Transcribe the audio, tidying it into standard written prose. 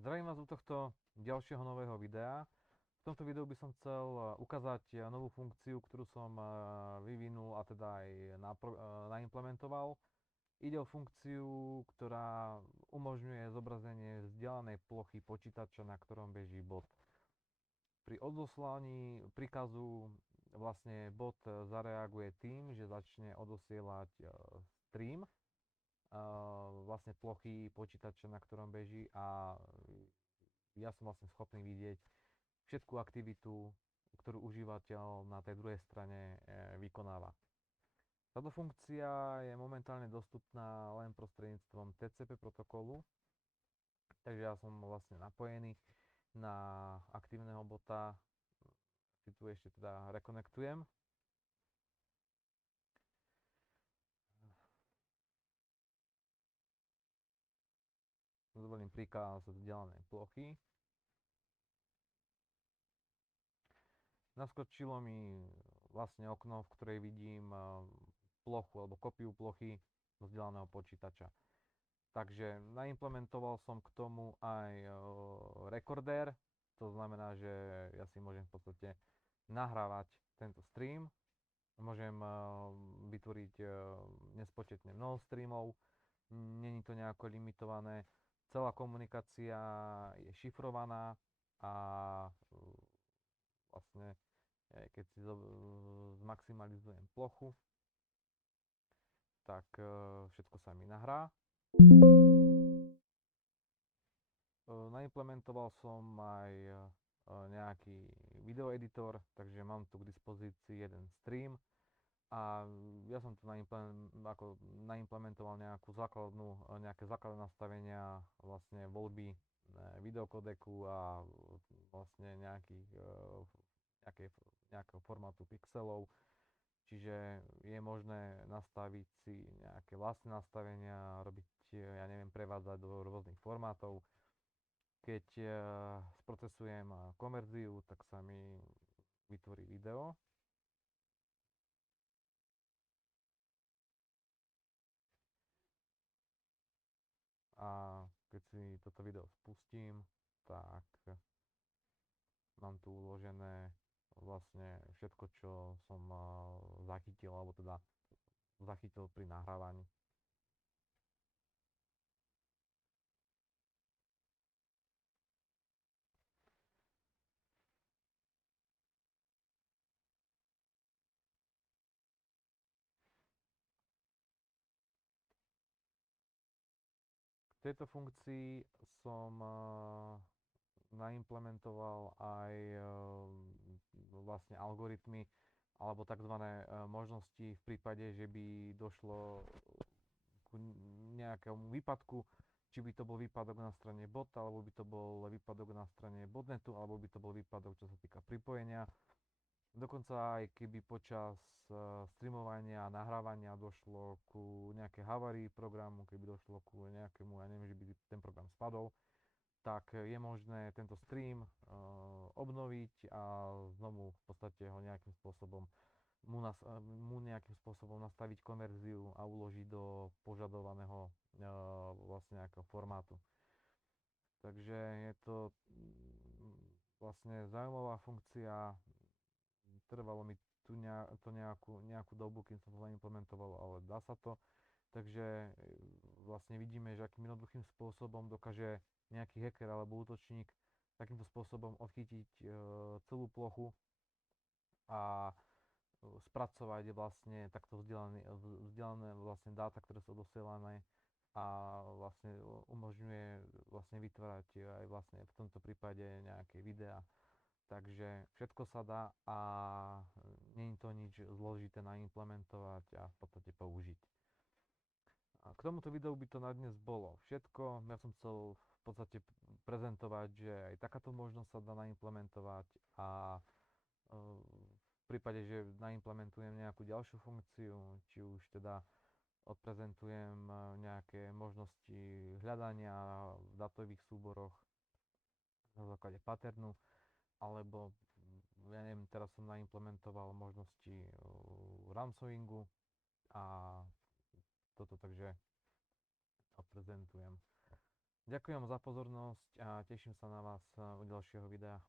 Zdravím vás u tohto ďalšieho nového videa. V tomto videu by som chcel ukázať novú funkciu, ktorú som vyvinul a teda aj naimplementoval. Ide o funkciu, ktorá umožňuje zobrazenie vzdialenej plochy počítača, na ktorom beží bot. Pri odoslaní príkazu vlastne bot zareaguje tým, že začne odosielať stream vlastne plochy počítača, na ktorom beží, a ja som vlastne schopný vidieť všetku aktivitu, ktorú užívateľ na tej druhej strane vykonáva. Táto funkcia je momentálne dostupná len prostredníctvom TCP protokolu, takže ja som vlastne napojený na aktívneho bota. Si tu ešte teda rekonektujem. Zvolím príkaz vzdialenej plochy. Naskočilo mi vlastne okno, v ktorej vidím plochu alebo kopiu plochy do vzdialeného počítača. Takže naimplementoval som k tomu aj rekordér, to znamená, že ja si môžem v podstate nahrávať tento stream, môžem vytvoriť nespočetne mnoho streamov, není to nejako limitované, celá komunikácia je šifrovaná a vlastne keď si zmaximalizujem plochu, tak všetko sa mi nahrá. Naimplementoval som aj nejaký videoeditor, takže mám tu k dispozícii jeden stream a ja som tu naimplementoval nejaké základné nastavenia vlastne voľby videokodeku a vlastne nejakého formátu pixelov. Čiže je možné nastaviť si nejaké vlastné nastavenia, robiť, ja neviem, prevádzať do rôznych formátov. Keď sprocesujem konverziu, tak sa mi vytvorí video. A keď si toto video spustím, tak mám tu uložené vlastne všetko, čo som zachytil, alebo teda zachytil pri nahrávaní. V tejto funkcii som naimplementoval aj vlastne algoritmy alebo tzv. Možnosti v prípade, že by došlo k nejakému výpadku, či by to bol výpadok na strane bota, alebo by to bol výpadok na strane botnetu, alebo by to bol výpadok, čo sa týka pripojenia. Dokonca aj keby počas streamovania a nahrávania došlo ku nejakej havárii programu, keby došlo ku nejakému, ja neviem, že by ten program spadol, tak je možné tento stream obnoviť a znovu v podstate ho nejakým spôsobom nejakým spôsobom nastaviť konverziu a uložiť do požadovaného vlastne nejakého formátu. Takže je to vlastne zaujímavá funkcia. Trvalo mi tu nejakú dobu, kým som to zaimplementoval, ale dá sa to. Takže vlastne vidíme, že akým jednoduchým spôsobom dokáže nejaký hacker alebo útočník takýmto spôsobom odchytiť celú plochu a spracovať vlastne takto vzdialené vlastne dáta, ktoré sú odosielané, a vlastne umožňuje vlastne vytvárať aj vlastne v tomto prípade nejaké videá. Takže všetko sa dá a nie je to nič zložité naimplementovať a v podstate použiť. A k tomuto videu by to na dnes bolo všetko. Ja som chcel v podstate prezentovať, že aj takáto možnosť sa dá naimplementovať, a v prípade, že naimplementujem nejakú ďalšiu funkciu, či už teda odprezentujem nejaké možnosti hľadania v datových súboroch na základe patternu, alebo ja neviem, teraz som naimplementoval možnosti ransomwingu a toto takže odprezentujem. Ďakujem za pozornosť a teším sa na vás u ďalšieho videa.